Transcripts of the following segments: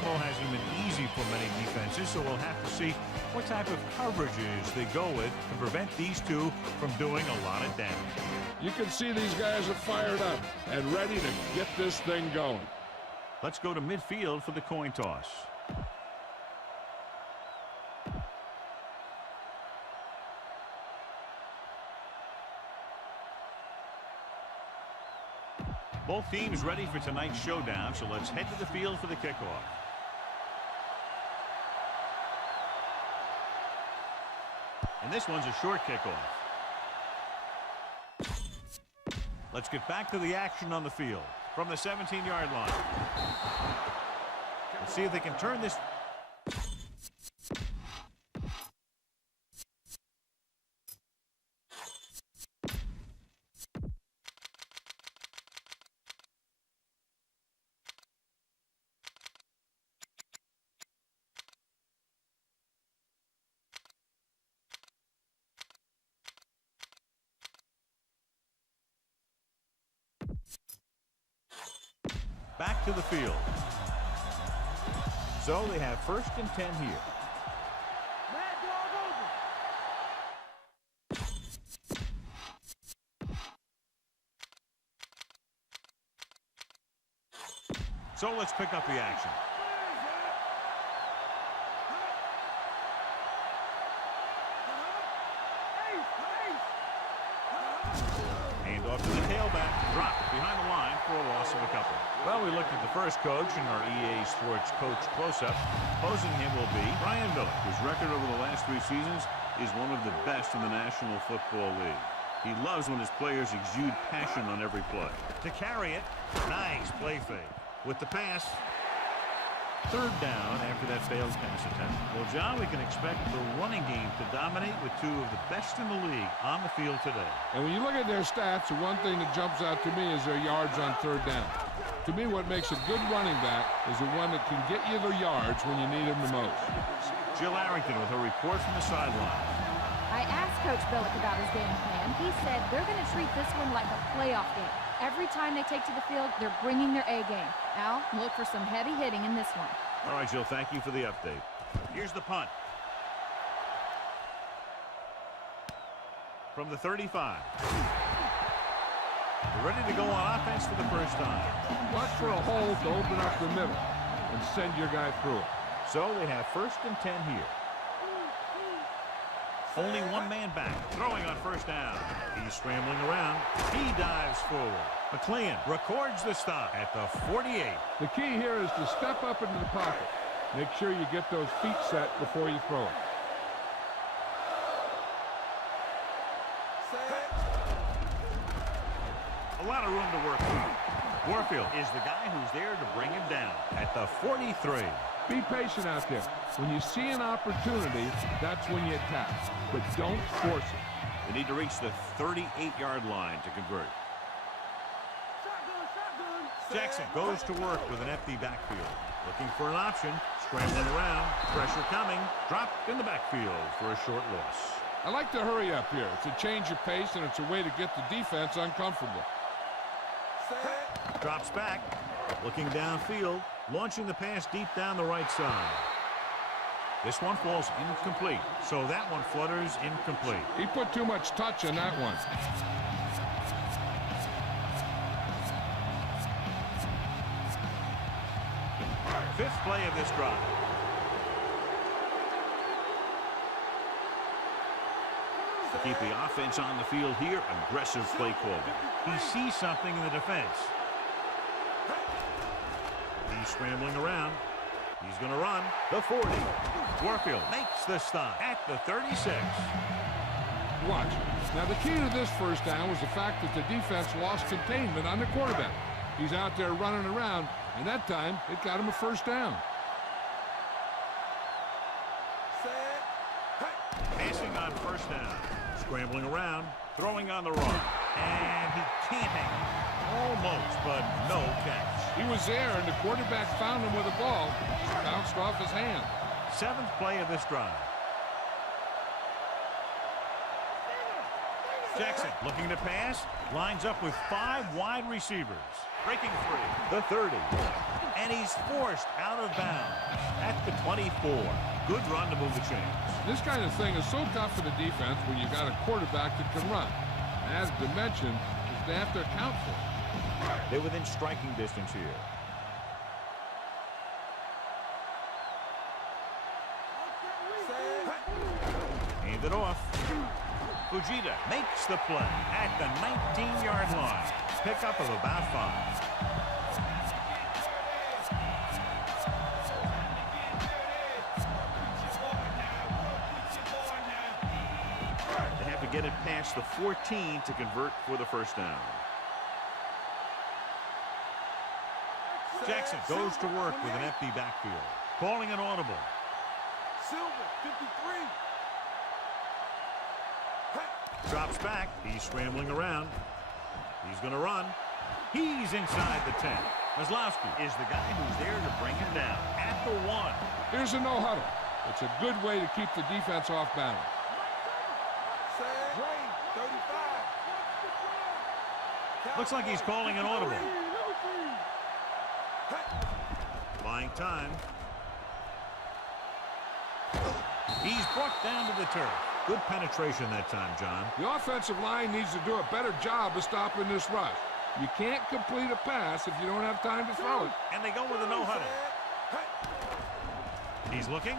combo hasn't been easy for many defenses, so we'll have to see what type of coverages they go with to prevent these two from doing a lot of damage. You can see these guys are fired up and ready to get this thing going. Let's go to midfield for the coin toss. Both teams ready for tonight's showdown, so let's head to the field for the kickoff. And this one's a short kickoff. Let's get back to the action on the field from the 17-yard line. Let's see if they can turn this. Back to the field. So they have 1st and 10 here. So let's pick up the action. Hand off to the tailback. Drop behind the line for a loss of a couple. Well, we looked at the first coach in our EA Sports Coach Close-Up. Opposing him will be Brian Miller, whose record over the last 3 seasons is one of the best in the National Football League. He loves when his players exude passion on every play. To carry it, nice play fake. With the pass, 3rd down after that failed pass attempt. Well, John, we can expect the running game to dominate with 2 of the best in the league on the field today. And when you look at their stats, the one thing that jumps out to me is their yards on 3rd down. To me, what makes a good running back is the one that can get you the yards when you need them the most. Jill Arrington with her report from the sideline. I asked Coach Billick about his game plan. He said they're going to treat this one like a playoff game. Every time they take to the field, they're bringing their A game. Al, look for some heavy hitting in this one. All right, Jill, thank you for the update. Here's the punt. From the 35. They're ready to go on offense for the first time. Watch for a hole to open up the middle and send your guy through it. So they have 1st and 10 here. Only one man back, throwing on 1st down. He's scrambling around. He dives forward. McLean records the stop at the 48. The key here is to step up into the pocket. Make sure you get those feet set before you throw it. A lot of room to work with. Warfield is the guy who's there to bring him down at the 43. Be patient out there. When you see an opportunity, that's when you attack. But don't force it. They need to reach the 38-yard line to convert. Jackson goes to work with an empty backfield. Looking for an option. Scrambling around. Pressure coming. Dropped in the backfield for a short loss. I like to hurry up here. It's a change of pace, and it's a way to get the defense uncomfortable. Drops back. Looking downfield. Launching the pass deep down the right side. This one falls incomplete. So that one flutters incomplete. He put too much touch on that one. Fifth play of this drive. To keep the offense on the field here, aggressive play calling. He sees something in the defense. He's scrambling around. He's going to run. The 40. Warfield makes the stop at the 36. Watch. Now, the key to this 1st down was the fact that the defense lost containment on the quarterback. He's out there running around, and that time, it got him a 1st down. Passing on 1st down. Scrambling around. Throwing on the run. And he can't hang it. Almost, but no catch. He was there, and the quarterback found him with a ball. Bounced off his hand. 7th play of this drive. Jackson looking to pass. Lines up with 5 wide receivers. Breaking free. The 30. And he's forced out of bounds at the 24. Good run to move the chains. This kind of thing is so tough for the defense when you've got a quarterback that can run. And as dimension, they have to account for it. They're within striking distance here. Hand it off. Fujita makes the play at the 19-yard line. Pickup of about 5. They have to get it past the 14 to convert for the first down. Jackson goes to work with an empty backfield. Calling an audible. Silver, 53. Drops back. He's scrambling around. He's going to run. He's inside the 10. Maslowski is the guy who's there to bring him down at the 1. Here's a no-huddle. It's a good way to keep the defense off balance. 35. Looks like he's calling an audible. Buying time. He's brought down to the turf. Good penetration that time, John. The offensive line needs to do a better job of stopping this rush. You can't complete a pass if you don't have time to throw it. And they go with a no-huddle. He's looking.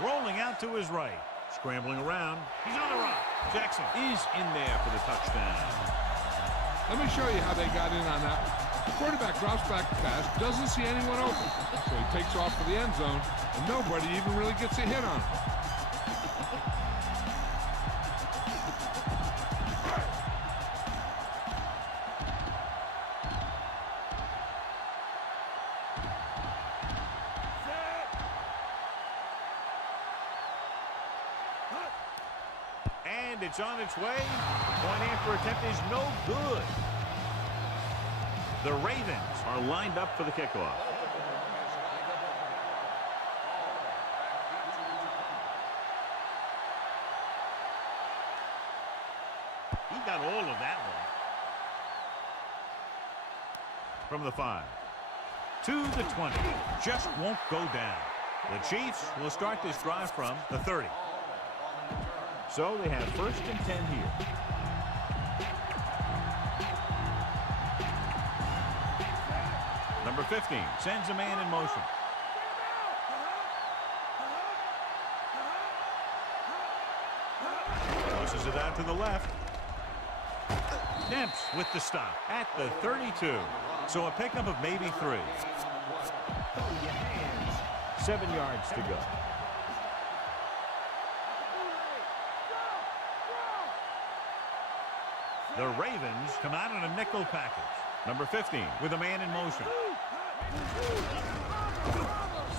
Rolling out to his right. Scrambling around. He's on the run. Jackson is in there for the touchdown. Let me show you how they got in on that one. The quarterback drops back the pass, doesn't see anyone open. So he takes off for the end zone, and nobody even really gets a hit on him. And it's on its way. Point after attempt is no good. The Ravens are lined up for the kickoff. He got all of that one. From the 5. To the 20. Just won't go down. The Chiefs will start this drive from the 30. So they have 1st and 10 here. Number 15 sends a man in motion. Pushes it out to the left. Demps with the stop at the 32. So a pickup of maybe 3. 7 yards to go. The Ravens come out in a nickel package. Number 15 with a man in motion.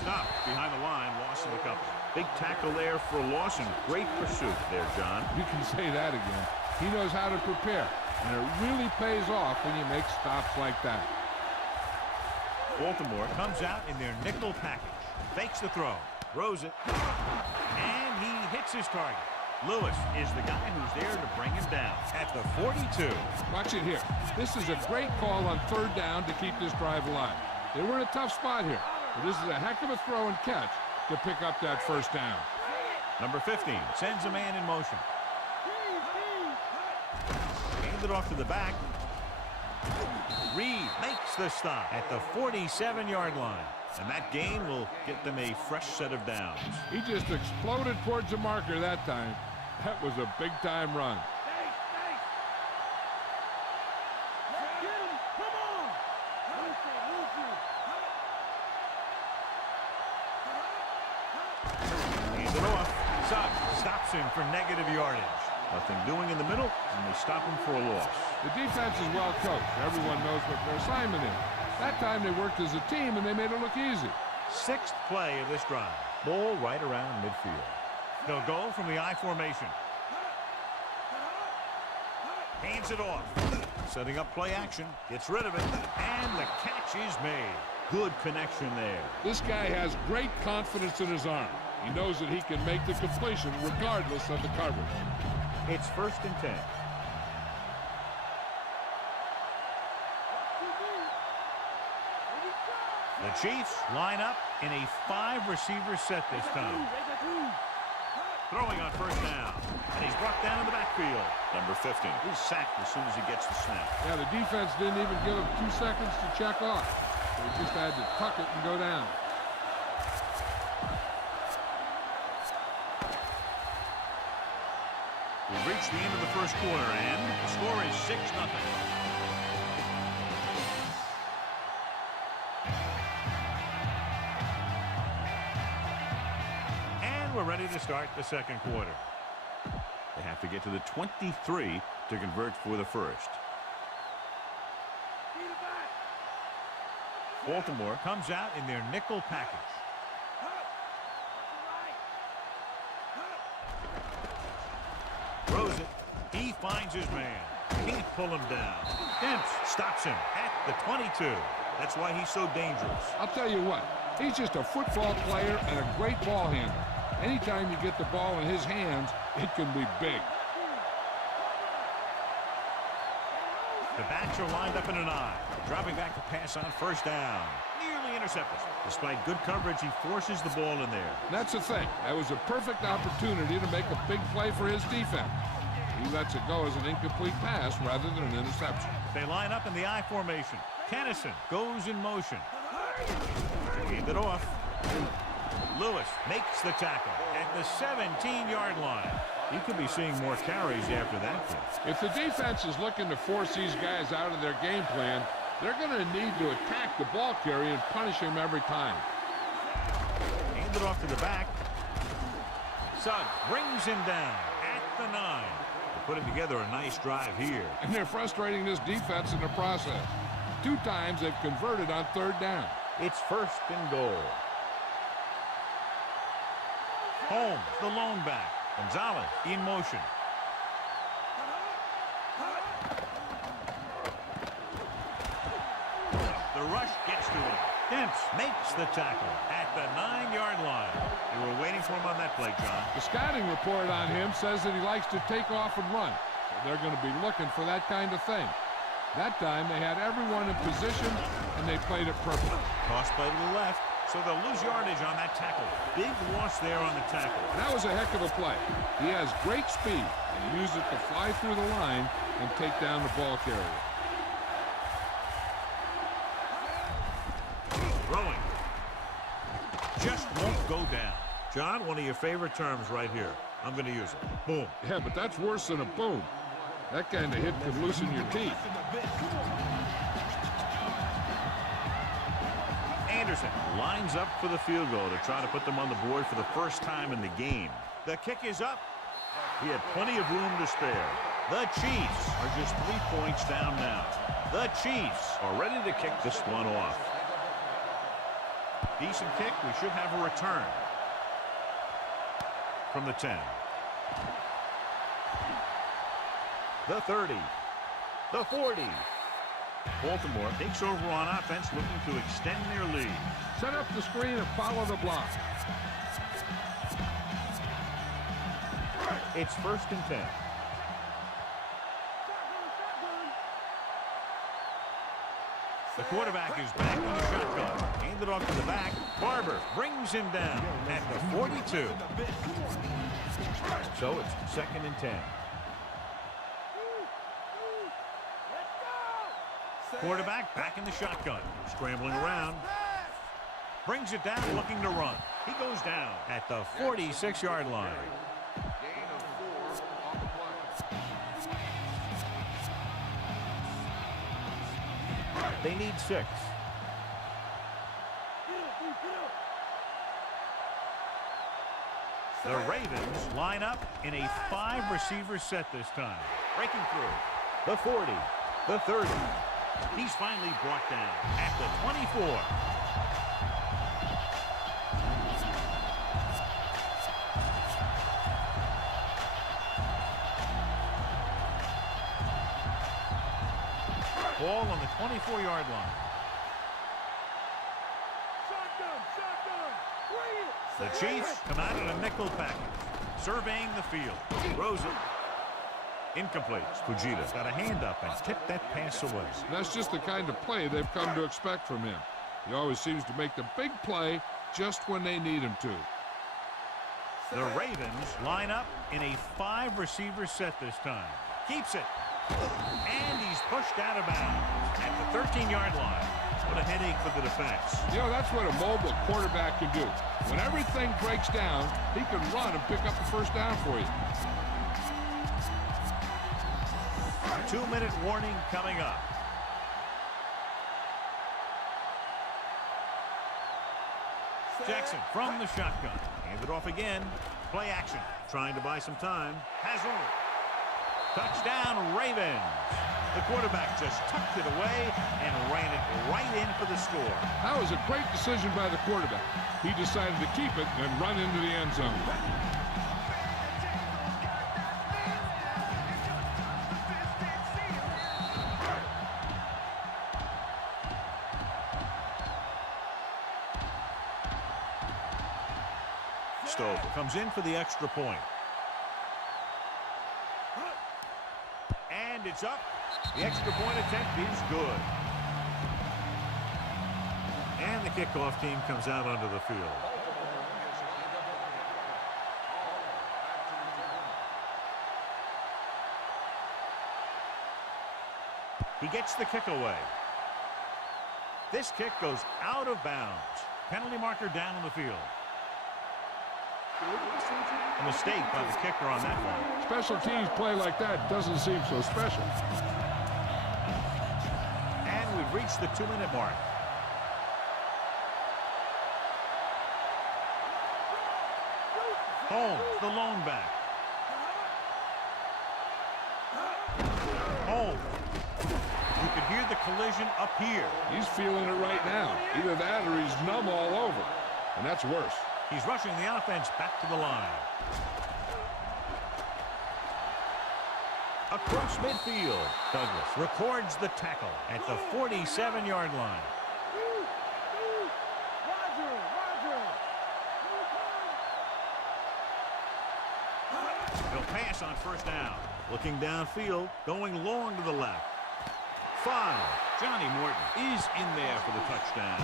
Stop behind the line, loss of a couple. Big tackle there for Lawson. Great pursuit there, John. You can say that again. He knows how to prepare, and it really pays off when you make stops like that. Baltimore comes out in their nickel package. Fakes the throw. Throws it. And he hits his target. Lewis is the guy who's there to bring him down at the 42. Watch it here. This is a great call on 3rd down to keep this drive alive. They were in a tough spot here, but this is a heck of a throw and catch to pick up that 1st down. Number 15 sends a man in motion. Hand it off to the back. Reed makes the stop at the 47-yard line. And that gain will get them a fresh set of downs. He just exploded towards the marker that time. That was a big-time run. Hands it off. Suggs stops him for negative yardage. Nothing doing in the middle, and they stop him for a loss. The defense is well coached. Everyone knows what their assignment is. That time they worked as a team, and they made it look easy. 6th play of this drive. Ball right around midfield. They'll go from the I formation. Hands it off. Setting up play action. Gets rid of it. And the catch is made. Good connection there. This guy has great confidence in his arm. He knows that he can make the completion regardless of the coverage. It's 1st and 10. The Chiefs line up in a 5-receiver set this time. Throwing on 1st down. And he's brought down in the backfield. Number 15. He's sacked as soon as he gets the snap. Yeah, the defense didn't even give him 2 seconds to check off. They just had to tuck it and go down. We've reached the end of the 1st quarter, and the score is 6-0. We're ready to start the 2nd quarter. They have to get to the 23 to convert for the 1st. Baltimore comes out in their nickel package. Throws it. He finds his man. Can't pull him down. Dempsey stops him at the 22. That's why he's so dangerous. I'll tell you what, he's just a football player and a great ball handler. Anytime you get the ball in his hands, it can be big. The backs are lined up in an I. Dropping back to pass on 1st down. Nearly intercepted. Despite good coverage, he forces the ball in there. That's the thing. That was a perfect opportunity to make a big play for his defense. He lets it go as an incomplete pass rather than an interception. They line up in the I formation. Tennyson goes in motion. Gave it off. Lewis makes the tackle at the 17-yard line. He could be seeing more carries after that game. If the defense is looking to force these guys out of their game plan, they're going to need to attack the ball carrier and punish him every time. Hand it off to the back. Suggs brings him down at the 9. They're putting together a nice drive here. And they're frustrating this defense in the process. 2 times they've converted on 3rd down. It's 1st and goal. Holmes, the lone back. Gonzalez in motion. The rush gets to him. Dempsey makes the tackle at the 9-yard line. You were waiting for him on that play, John. The scouting report on him says that he likes to take off and run. So they're going to be looking for that kind of thing. That time they had everyone in position and they played it perfect. Toss play to the left. So they'll lose yardage on that tackle. Big loss there on the tackle. That was a heck of a play. He has great speed and used it to fly through the line and take down the ball carrier. Throwing. Just won't go down. John, one of your favorite terms right here. I'm going to use it. Boom. Yeah, but that's worse than a boom. That kind of hit could loosen your teeth. Anderson lines up for the field goal to try to put them on the board for the 1st time in the game. The kick is up. He had plenty of room to spare. The Chiefs are just 3 points down now. The Chiefs are ready to kick this one off. Decent kick. We should have a return from the 10. The 30. The 40. Baltimore takes over on offense, looking to extend their lead. Set up the screen and follow the block. It's 1st and 10. The quarterback is back in the shotgun. Handed off to the back. Barber brings him down at the 42. So it's 2nd and 10. Quarterback back in the shotgun. Scrambling around. Brings it down, looking to run. He goes down at the 46-yard line. They need 6. The Ravens line up in a 5-receiver set this time. Breaking through. The 40. The 30. He's finally brought down at the 24. Ball on the 24-yard line. The Chiefs come out in a nickel package, surveying the field. Throws it. Incomplete. Fujita's got a hand up and tipped that pass away. That's just the kind of play they've come to expect from him. He always seems to make the big play just when they need him to. The Ravens line up in a 5-receiver set this time. Keeps it. And he's pushed out of bounds at the 13-yard line. What a headache for the defense. You know, that's what a mobile quarterback can do. When everything breaks down, he can run and pick up the first down for you. 2-minute warning coming up. Jackson from the shotgun. Hand it off again. Play action. Trying to buy some time. Has room. Touchdown, Ravens. The quarterback just tucked it away and ran it right in for the score. That was a great decision by the quarterback. He decided to keep it and run into the end zone. Stover comes in for the extra point. And it's up. The extra point attempt is good. And the kickoff team comes out onto the field. He gets the kick away. This kick goes out of bounds. Penalty marker down on the field. A mistake by the kicker on that one. Special teams play like that doesn't seem so special. And we've reached the 2-minute mark. Holmes, the lone back. Holmes. You could hear the collision up here. He's feeling it right now. Either that or he's numb all over. And that's worse. He's rushing the offense back to the line. Across midfield, Douglas records the tackle at the 47-yard line. He'll pass on first down. Looking downfield, going long to the left. 5. Johnny Morton is in there for the touchdown.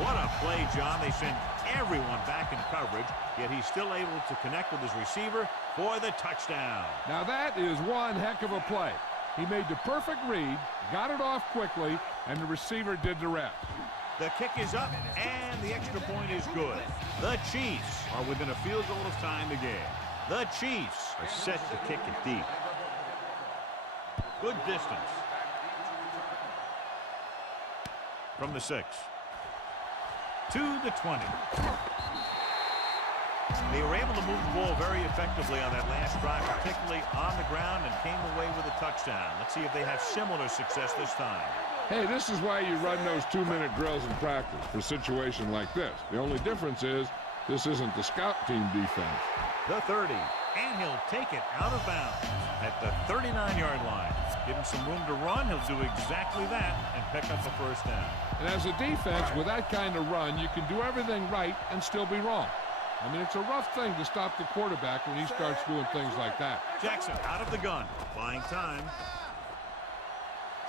What a play, John. They send everyone back in coverage, yet he's still able to connect with his receiver for the touchdown. Now that is one heck of a play. He made the perfect read, got it off quickly, and the receiver did the rest. The kick is up, and the extra point is good. The Chiefs are within a field goal of time again. The Chiefs are set to kick it deep. Good distance. From the 6. To the 20. They were able to move the ball very effectively on that last drive, particularly on the ground, and came away with a touchdown. Let's see if they have similar success this time. Hey, this is why you run those 2-minute drills in practice for a situation like this. The only difference is this isn't the scout team defense. The 30. And he'll take it out of bounds at the 39-yard line. Give him some room to run. He'll do exactly that and pick up a first down. And as a defense, with that kind of run, you can do everything right and still be wrong. I mean, it's a rough thing to stop the quarterback when he starts doing things like that. Jackson out of the gun. Buying time.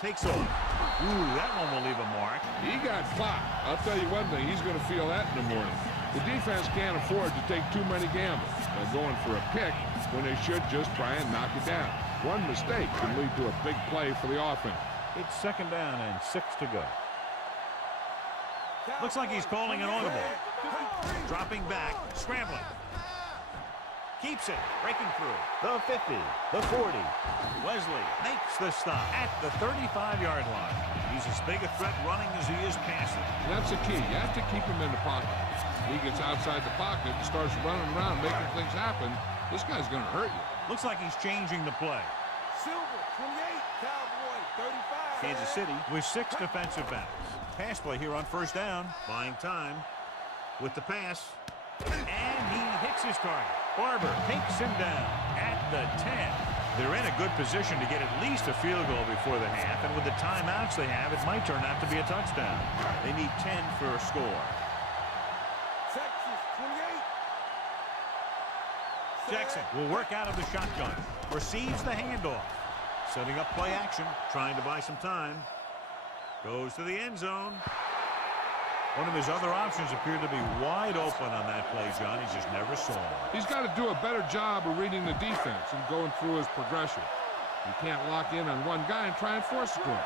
Takes off. Ooh, that one will leave a mark. He got clocked. I'll tell you one thing, he's going to feel that in the morning. The defense can't afford to take too many gambles by going for a pick when they should just try and knock it down. One mistake can lead to a big play for the offense. It's 2nd down and 6 to go. Looks like he's calling an audible. Dropping back, scrambling. Keeps it, breaking through. The 50, the 40. Wesley makes the stop at the 35-yard line. He's as big a threat running as he is passing. That's the key. You have to keep him in the pocket. He gets outside the pocket and starts running around making things happen. This guy's going to hurt you. Looks like he's changing the play. Silver, 28. Cowboy, 35. Kansas City with 6 defensive backs. Pass play here on first down. Buying time with the pass. And he hits his target. Barber takes him down at the 10. They're in a good position to get at least a field goal before the half, and with the timeouts they have, it might turn out to be a touchdown. They need 10 for a score. Texas, 28. Jackson will work out of the shotgun. Receives the handoff. Setting up play action. Trying to buy some time. Goes to the end zone. One of his other options appeared to be wide open on that play, John. He just never saw him. He's got to do a better job of reading the defense and going through his progression. You can't lock in on one guy and try and force it to him.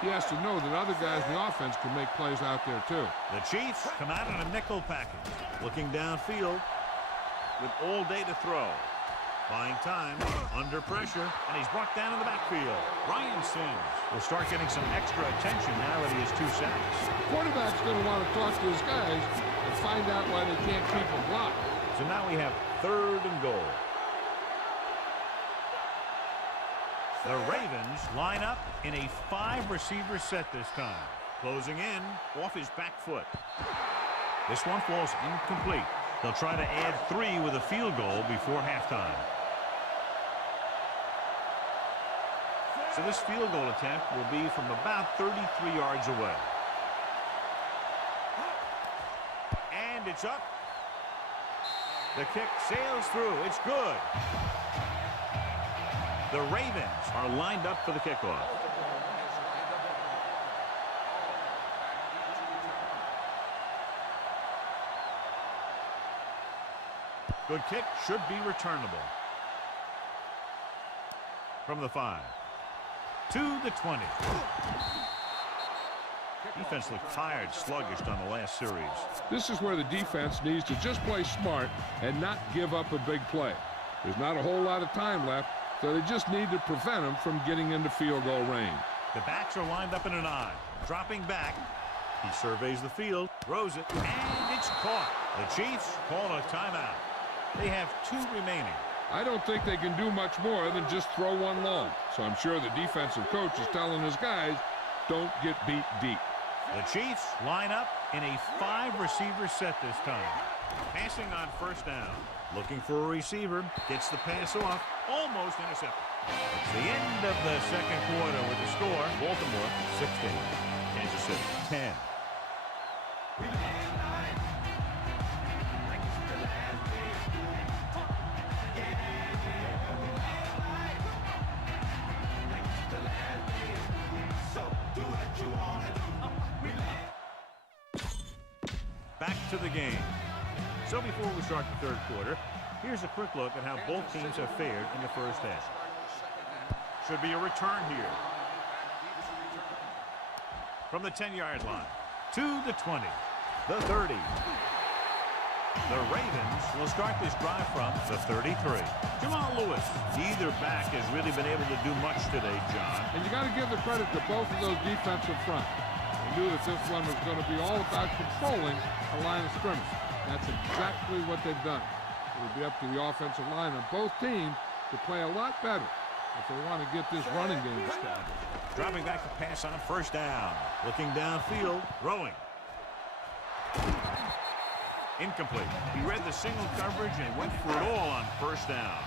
He has to know that other guys in the offense can make plays out there, too. The Chiefs come out in a nickel package. Looking downfield with all day to throw. Buying time, under pressure, and he's brought down in the backfield. Ryan Sims will start getting some extra attention now that he has 2 sacks. The quarterback's going to want to talk to his guys and find out why they can't keep him blocked. So now we have 3rd and goal. The Ravens line up in a 5-receiver set this time. Closing in off his back foot. This one falls incomplete. They'll try to add 3 with a field goal before halftime. So this field goal attempt will be from about 33 yards away. And it's up. The kick sails through. It's good. The Ravens are lined up for the kickoff. Good kick, should be returnable. From the 5. To the 20. Defense looked tired, sluggish on the last series. This is where the defense needs to just play smart and not give up a big play. There's not a whole lot of time left, so they just need to prevent them from getting into field goal range. The backs are lined up in an I. Dropping back. He surveys the field, throws it, and it's caught. The Chiefs call a timeout. They have 2 remaining. I don't think they can do much more than just throw one long. So I'm sure the defensive coach is telling his guys, don't get beat deep. The Chiefs line up in a 5-receiver set this time. Passing on 1st down. Looking for a receiver. Gets the pass off. Almost intercepted. It's the end of the 2nd quarter with the score. Baltimore 16. Kansas City 10. Back to the game. So before we start the 3rd quarter, here's a quick look at how both teams have fared in the 1st half. Should be a return here. From the 10-yard line to the 20, the 30. The Ravens will start this drive from the 33. Jamal Lewis. Neither back has really been able to do much today, John. And you got to give the credit to both of those defensive fronts. They knew that this one was going to be all about controlling the line of scrimmage. That's exactly what they've done. It will be up to the offensive line on both teams to play a lot better if they want to get this running game established. Dropping back to pass on 1st down. Looking downfield, throwing. Incomplete. He read the single coverage and went for it all on 1st down.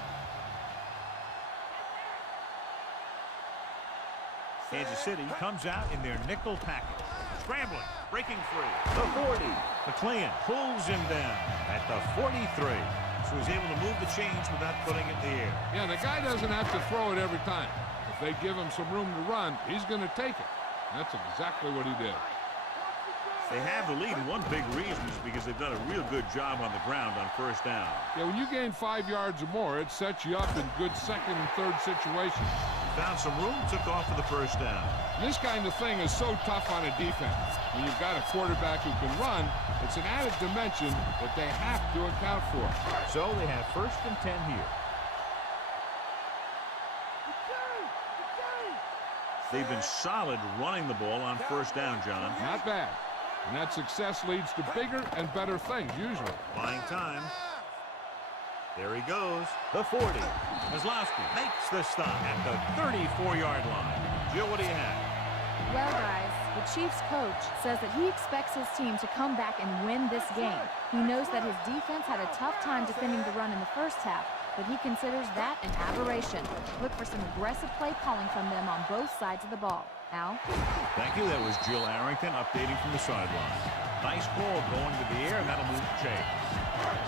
Kansas City comes out in their nickel package. Scrambling, breaking free. The 40. McLean pulls him down at the 43. So he's able to move the chains without putting it in the air. Yeah, the guy doesn't have to throw it every time. If they give him some room to run, he's going to take it. That's exactly what he did. They have the lead, and one big reason is because they've done a real good job on the ground on 1st down. Yeah, when you gain 5 yards or more, it sets you up in good 2nd and 3rd situations. Found some room, took off for the 1st down. This kind of thing is so tough on a defense. When you've got a quarterback who can run, it's an added dimension that they have to account for. So they have 1st and 10 here. They've been solid running the ball on 1st down, John. Not bad. And that success leads to bigger and better things, usually. Buying time. There he goes. The 40. Kozlowski makes the stop at the 34-yard line. Jill, what do you have? Well, guys, the Chiefs coach says that he expects his team to come back and win this game. He knows that his defense had a tough time defending the run in the 1st half, but he considers that an aberration. Look for some aggressive play calling from them on both sides of the ball. Al? Thank you. That was Jill Arrington updating from the sideline. Nice ball going to the air, and that'll move the chain.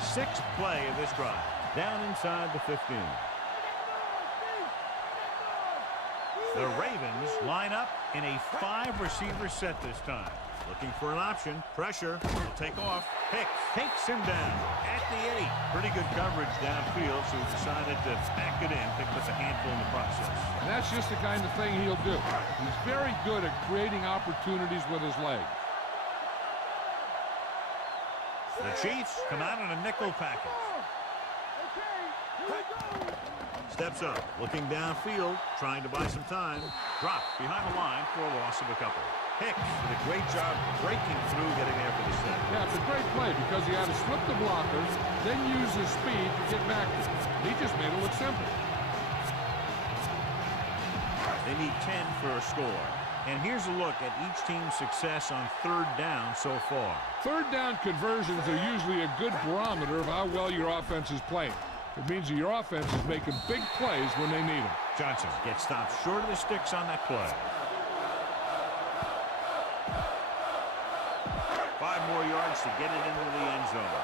6th play of this drive. Down inside the 15. The Ravens line up in a 5-receiver set this time. Looking for an option. Pressure. Will take off. Hicks takes him down at the 8. Pretty good coverage downfield, so he decided to pack it in, picked up a handful in the process. And that's just the kind of thing he'll do. He's very good at creating opportunities with his legs. The Chiefs come out in a nickel package. Steps up, looking downfield, trying to buy some time. Dropped behind the line for a loss of a couple. Hicks did a great job breaking through, getting there for the set. Yeah, it's a great play because he had to slip the blockers, then use his speed to get back to it. He just made it look simple. They need 10 for a score. And here's a look at each team's success on 3rd down so far. 3rd down conversions are usually a good barometer of how well your offense is playing. It means that your offense is making big plays when they need them. Johnson gets stopped short of the sticks on that play. 5 more yards to get it into the end zone.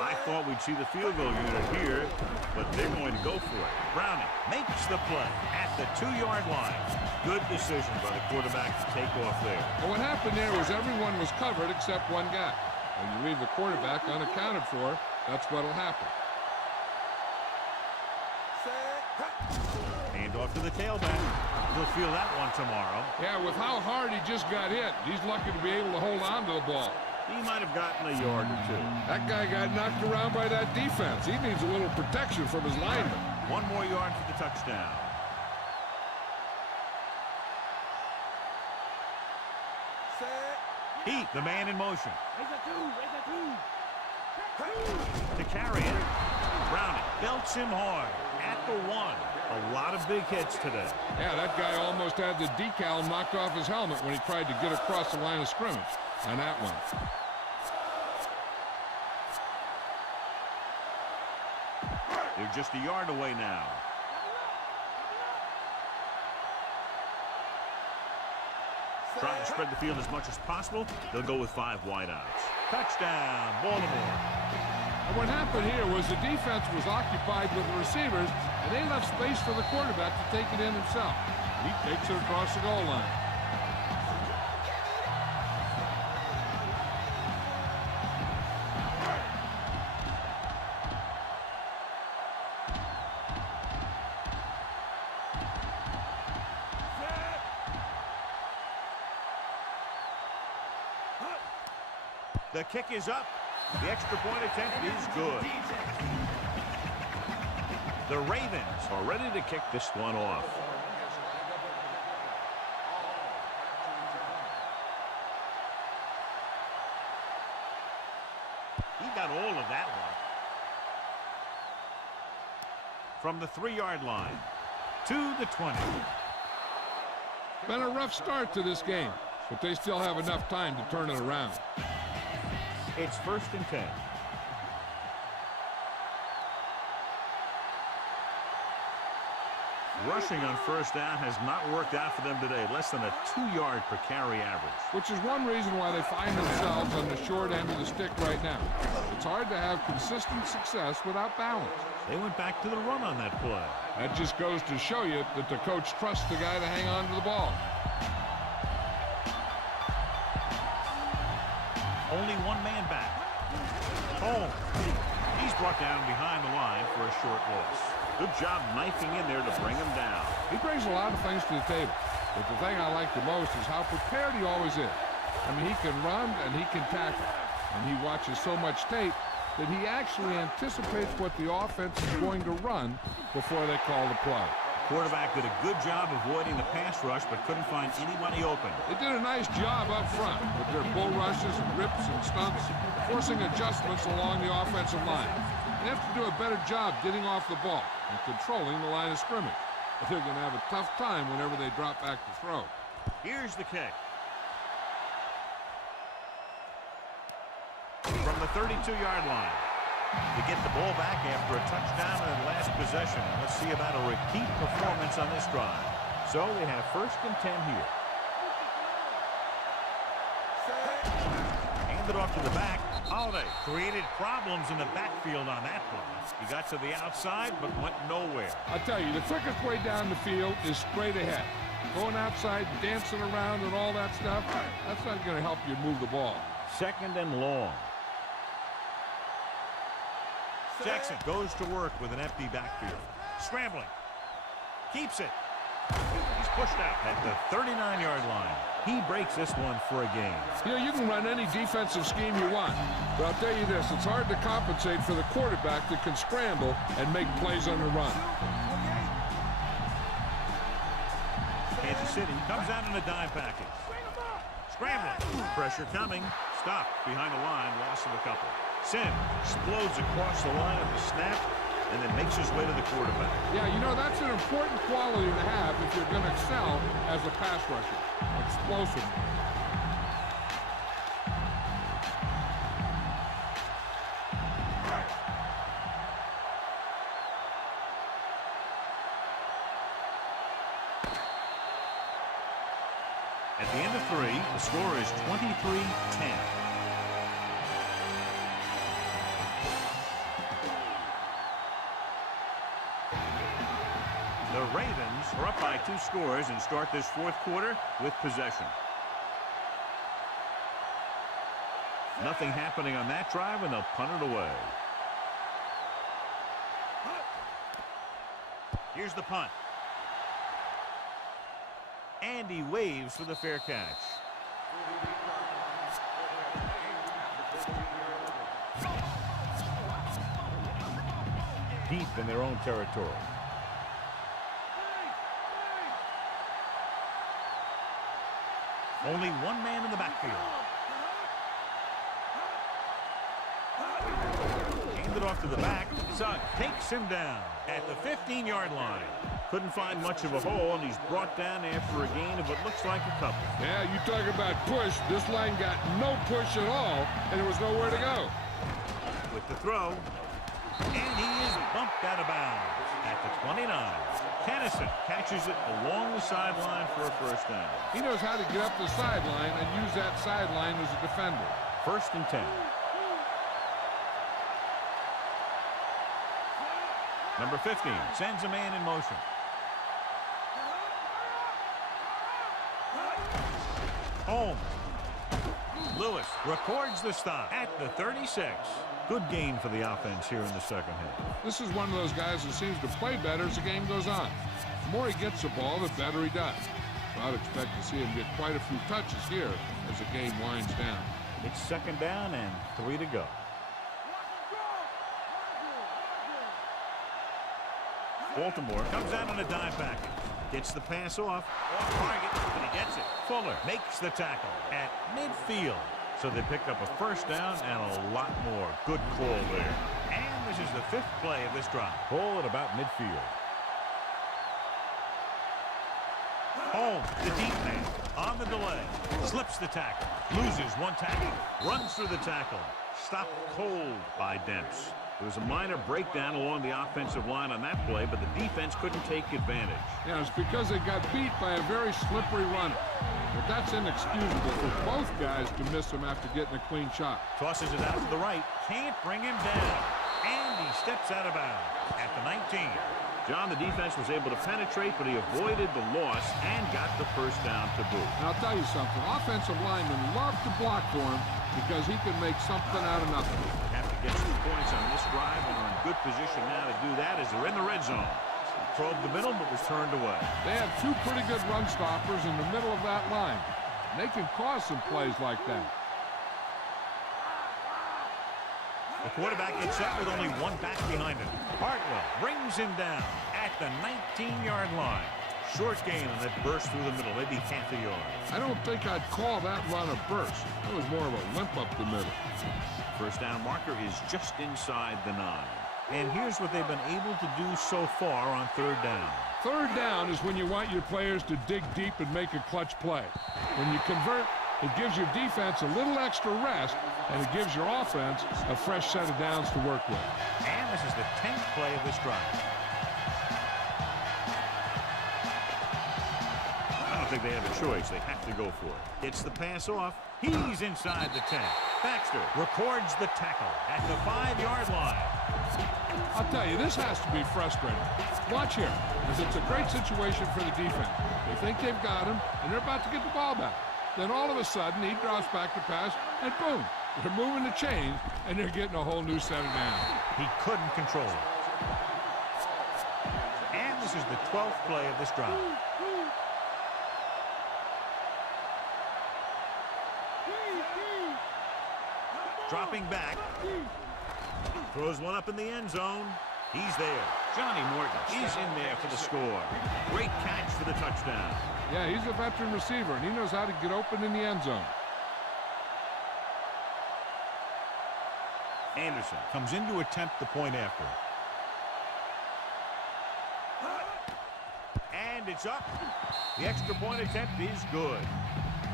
I thought we'd see the field goal unit here, but they're going to go for it. Browning makes the play at the 2-yard line. Good decision by the quarterback to take off there. And what happened there was everyone was covered except one guy. When you leave the quarterback unaccounted for, that's what'll happen. Hand off to the tailback. He'll feel that one tomorrow. Yeah, with how hard he just got hit, he's lucky to be able to hold on to the ball. He might have gotten a yard or 2. That guy got knocked around by that defense. He needs a little protection from his lineman. 1 more yard for the touchdown. Heat, the man in motion. To carry it. Browning belts him hard at the 1. A lot of big hits today. Yeah, that guy almost had the decal knocked off his helmet when he tried to get across the line of scrimmage on that one. They're just a yard away now. Trying to spread the field as much as possible. They'll go with 5 wideouts. Touchdown, Baltimore. And what happened here was the defense was occupied with the receivers, and they left space for the quarterback to take it in himself. He takes it across the goal line. The kick is up. The extra point attempt is good. The Ravens are ready to kick this one off. He got all of that one. From the 3-yard line to the 20. Been a rough start to this game, but they still have enough time to turn it around. It's 1st and 10. Rushing on 1st down has not worked out for them today. Less than a 2-yard per carry average. Which is one reason why they find themselves on the short end of the stick right now. It's hard to have consistent success without balance. They went back to the run on that play. That just goes to show you that the coach trusts the guy to hang on to the ball. Only 1 man back. Holmes. He's brought down behind the line for a short loss. Good job knifing in there to bring him down. He brings a lot of things to the table. But the thing I like the most is how prepared he always is. I mean, he can run and he can tackle. And he watches so much tape that he actually anticipates what the offense is going to run before they call the play. Quarterback did a good job avoiding the pass rush, but couldn't find anybody open. They did a nice job up front with their bull rushes and rips and stunts, forcing adjustments along the offensive line. They have to do a better job getting off the ball and controlling the line of scrimmage. They're going to have a tough time whenever they drop back to throw. Here's the kick. From the 32-yard line. To get the ball back after a touchdown in the last possession. Let's see about a repeat performance on this drive. So they have 1st and 10 here. Hand it off to the back. Holiday created problems in the backfield on that play. He got to the outside, but went nowhere. I tell you, the quickest way down the field is straight ahead. Going outside, dancing around and all that stuff, that's not going to help you move the ball. Second and long. Jackson goes to work with an empty backfield. Scrambling. Keeps it. He's pushed out at the 39-yard line. He breaks this one for a gain. You know, you can run any defensive scheme you want, but I'll tell you this, it's hard to compensate for the quarterback that can scramble and make plays on the run. Kansas City comes out in a dime package. Scrambling. Pressure coming. Stop behind the line. Loss of a couple. Sim explodes across the line at the snap and then makes his way to the quarterback. Yeah, you know, that's an important quality to have if you're going to excel as a pass rusher. Explosive. At the end of 3, the score is 23-10. The Ravens are up by 2 scores and start this fourth quarter with possession. Nothing happening on that drive, and they'll punt it away. Here's the punt. And he waves for the fair catch. Deep in their own territory. Only one man in the backfield. Handed off to the back. Sugg takes him down at the 15-yard line. Couldn't find much of a hole, and he's brought down after a gain of what looks like a couple. Yeah, you talk about push. This line got no push at all, and there was nowhere to go. With the throw, and he is bumped out of bounds at the 29. Kennison catches it along the sideline for a first down. He knows how to get up the sideline and use that sideline as a defender. First and 10. Number 15 sends a man in motion. Home. Lewis records the stop at the 36. Good gain for the offense here in the second half. This is one of those guys that seems to play better as the game goes on. The more he gets the ball, the better he does. So I'd expect to see him get quite a few touches here as the game winds down. It's second down and 3 to go. Baltimore comes out on a dime package. Gets the pass off target, but he gets it. Fuller makes the tackle at midfield. So they pick up a first down and a lot more. Good call there. And this is the 5th play of this drive. Ball at about midfield. Home, the deep man, on the delay. Slips the tackle. Loses one tackle. Runs through the tackle. Stopped cold by Demps. There was a minor breakdown along the offensive line on that play, but the defense couldn't take advantage. Yeah, it's because they got beat by a very slippery runner. But that's inexcusable for both guys to miss him after getting a clean shot. Tosses it out to the right. Can't bring him down. And he steps out of bounds at the 19. John, the defense was able to penetrate, but he avoided the loss and got the first down to boot. And I'll tell you something. Offensive linemen love to block for him because he can make something out of nothing. Have to get some points on this drive, and are in good position now to do that as they're in the red zone. Probed the middle, but was turned away. They have 2 pretty good run stoppers in the middle of that line. And they can cause some plays like that. The quarterback gets up with only one back behind him. Hartwell brings him down at the 19-yard line. Short gain on that burst through the middle, maybe half a yard. I don't think I'd call that run a burst. It was more of a limp up the middle. First down marker is just inside the 9. And here's what they've been able to do so far on third down. Third down is when you want your players to dig deep and make a clutch play. When you convert, it gives your defense a little extra rest, and it gives your offense a fresh set of downs to work with. And this is the 10th play of this drive. On a think they have a choice. They have to go for it. It's the pass off. He's inside the 10. Baxter records the tackle at the 5-yard line. I'll tell you, this has to be frustrating. Watch here, because it's a great situation for the defense. They think they've got him, and they're about to get the ball back. Then all of a sudden, he drops back to pass, and boom, they're moving the chains, and they're getting a whole new set of downs. He couldn't control it. And this is the 12th play of this drive. Dropping back. Throws one up in the end zone. He's there. Johnny Morton is in there for the score. Great catch for the touchdown. Yeah, he's a veteran receiver, and he knows how to get open in the end zone. Anderson comes in to attempt the point after. And it's up. The extra point attempt is good.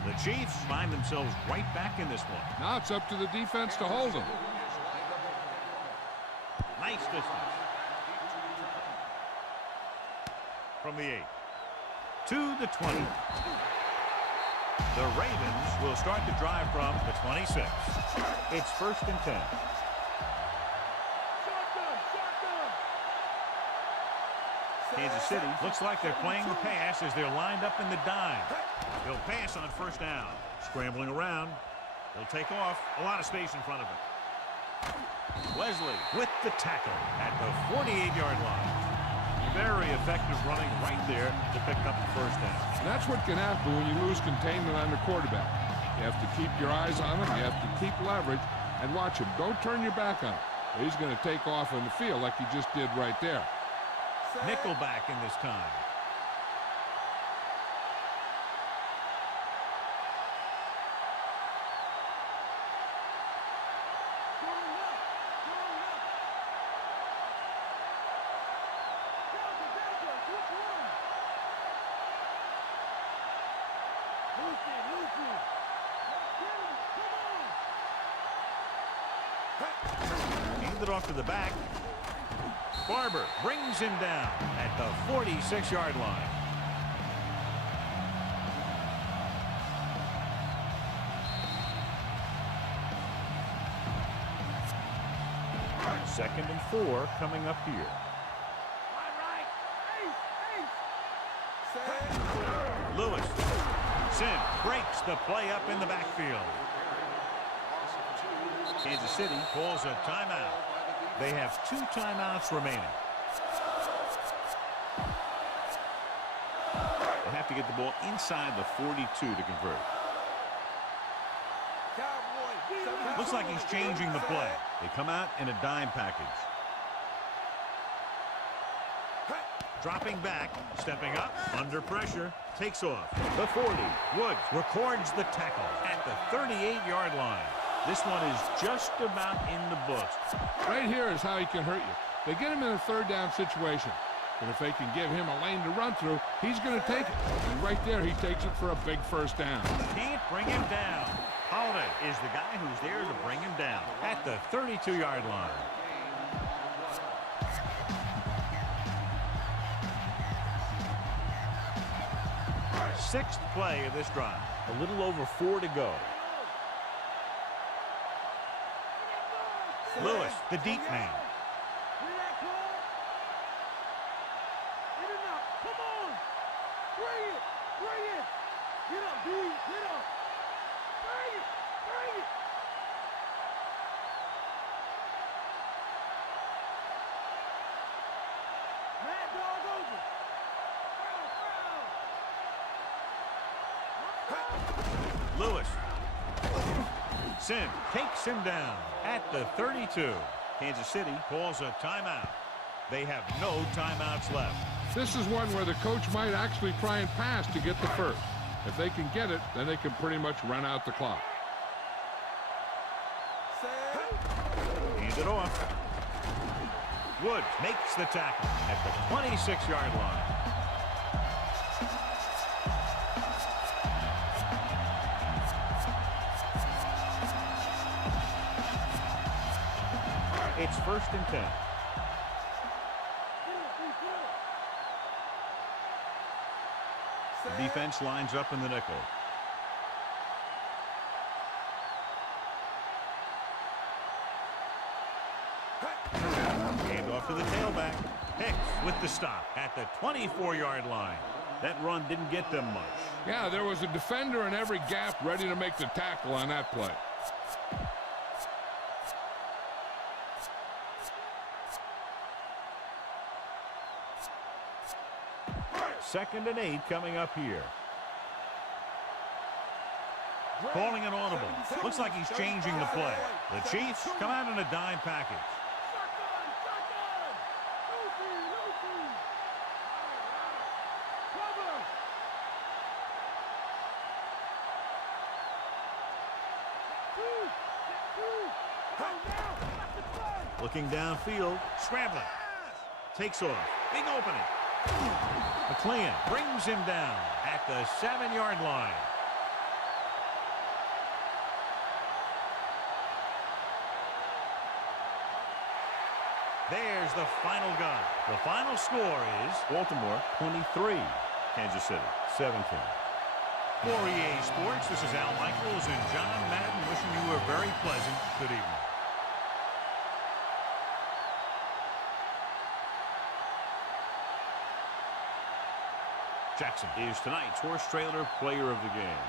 The Chiefs find themselves right back in this one. Now it's up to the defense to hold them. Nice distance. From the 8 to the 20. The Ravens will start the drive from the 26. It's 1st and 10. Kansas City looks like they're playing the pass as they're lined up in the dime. He'll pass on 1st down. Scrambling around. He'll take off. A lot of space in front of him. Wesley with the tackle at the 48-yard line. Very effective running right there to pick up the 1st down. That's what can happen when you lose containment on the quarterback. You have to keep your eyes on him. You have to keep leverage and watch him. Don't turn your back on him. He's going to take off on the field like he just did right there. Nickelback in this time. Handed off to the back. Barber brings him down at the 46-yard line. Second and 4 coming up here. Lewis. Sim breaks the play up in the backfield. Kansas City calls a timeout. They have 2 timeouts remaining. They have to get the ball inside the 42 to convert. Looks like he's changing the play. They come out in a dime package. Dropping back, stepping up, under pressure, takes off. The 40. Woods records the tackle at the 38-yard line. This one is just about in the books. Right here is how he can hurt you. They get him in a 3rd down situation. But if they can give him a lane to run through, he's going to take it. And right there, he takes it for a big 1st down. Can't bring him down. Holiday is the guy who's there to bring him down at the 32-yard line. Sixth play of this drive. A little over 4 to go. Lewis, the deep man. Lewis. Sim takes him down at the 32. Kansas City calls a timeout. They have no timeouts left. This is one where the coach might actually try and pass to get the 1st. If they can get it, then they can pretty much run out the clock. Hand it off. Woods makes the tackle at the 26-yard line. It's 1st and 10. Defense lines up in the nickel. Hand off to the tailback. Hicks with the stop at the 24-yard line. That run didn't get them much. Yeah, there was a defender in every gap ready to make the tackle on that play. Second and 8 coming up here. Calling an audible. Looks like he's changing the play. The Chiefs come out in a dime package. Looking downfield, scrambling. Takes off. Big opening. McLean brings him down at the 7-yard line. There's the final gun. The final score is Baltimore 23, Kansas City 17. For EA Sports, this is Al Michaels and John Madden wishing you a very pleasant good evening. Jackson is tonight's horse trailer player of the game.